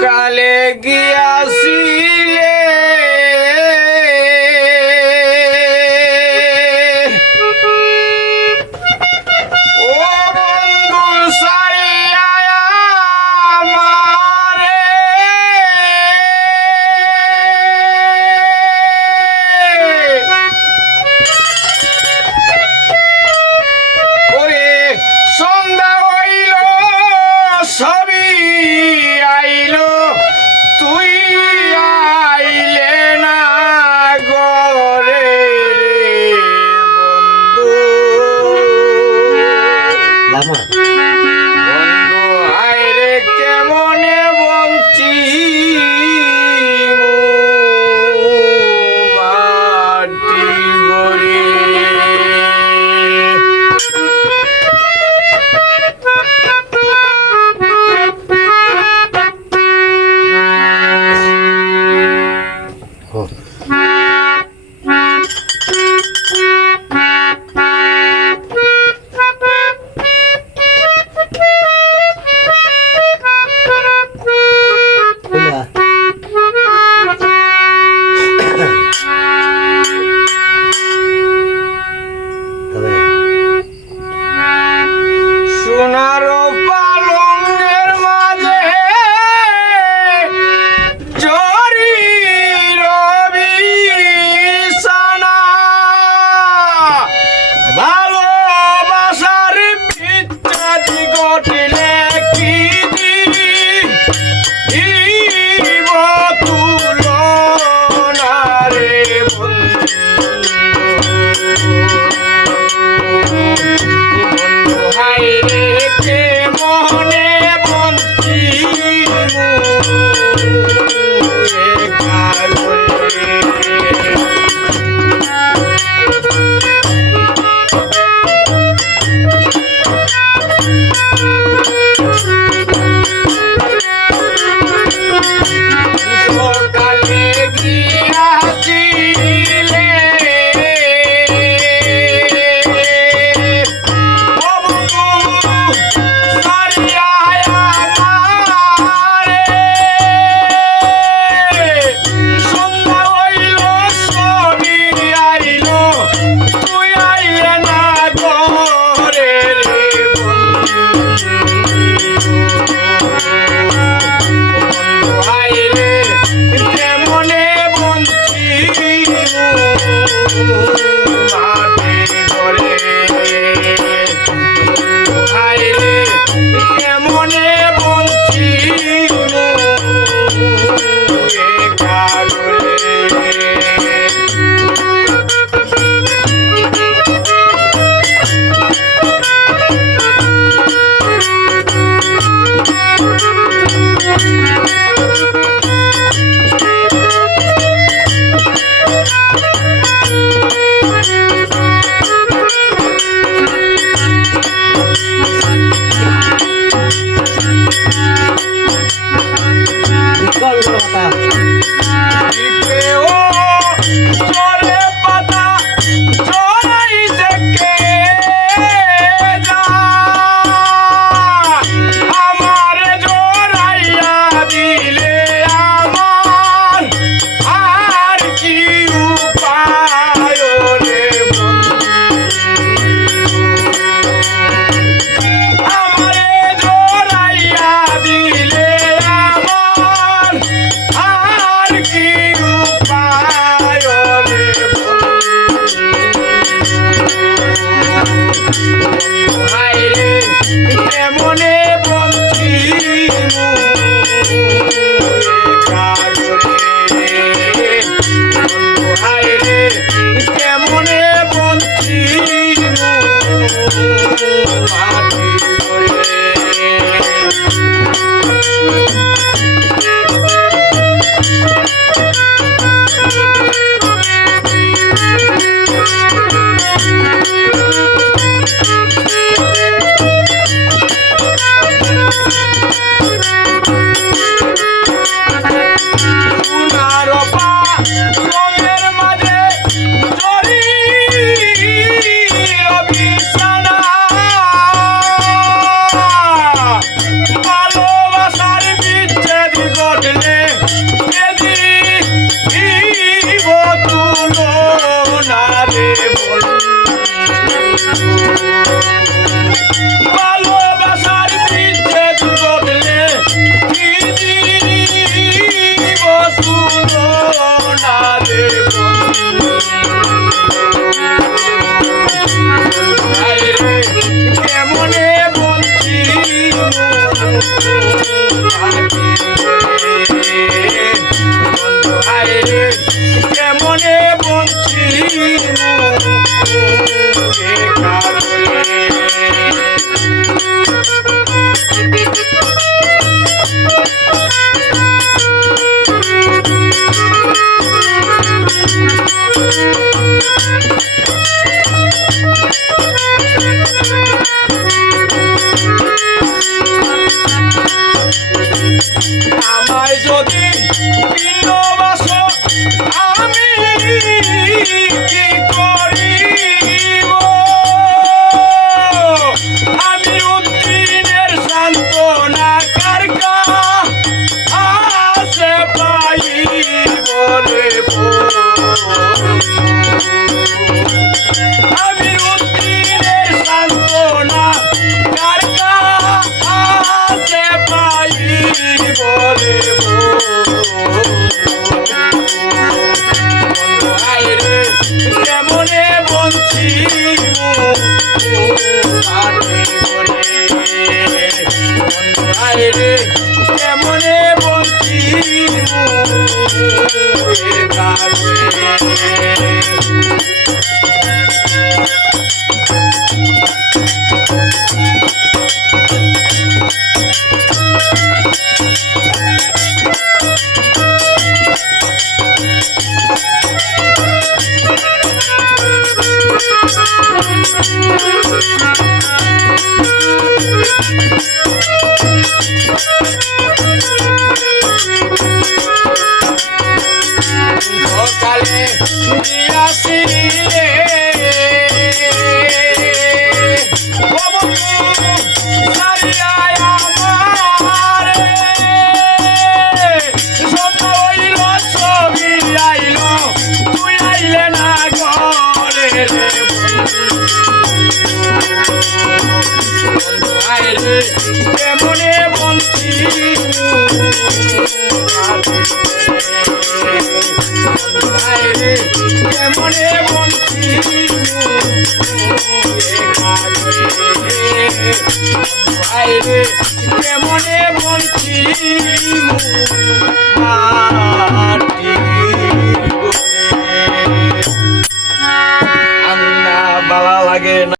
সকালে গিয়াছিলে Gloria. Thank you. কেমনে বলছি Thank you. রে কেমনে বঞ্চি রে কেমনে বঞ্চি রে কেমনে বঞ্চি মাটি লাগে না।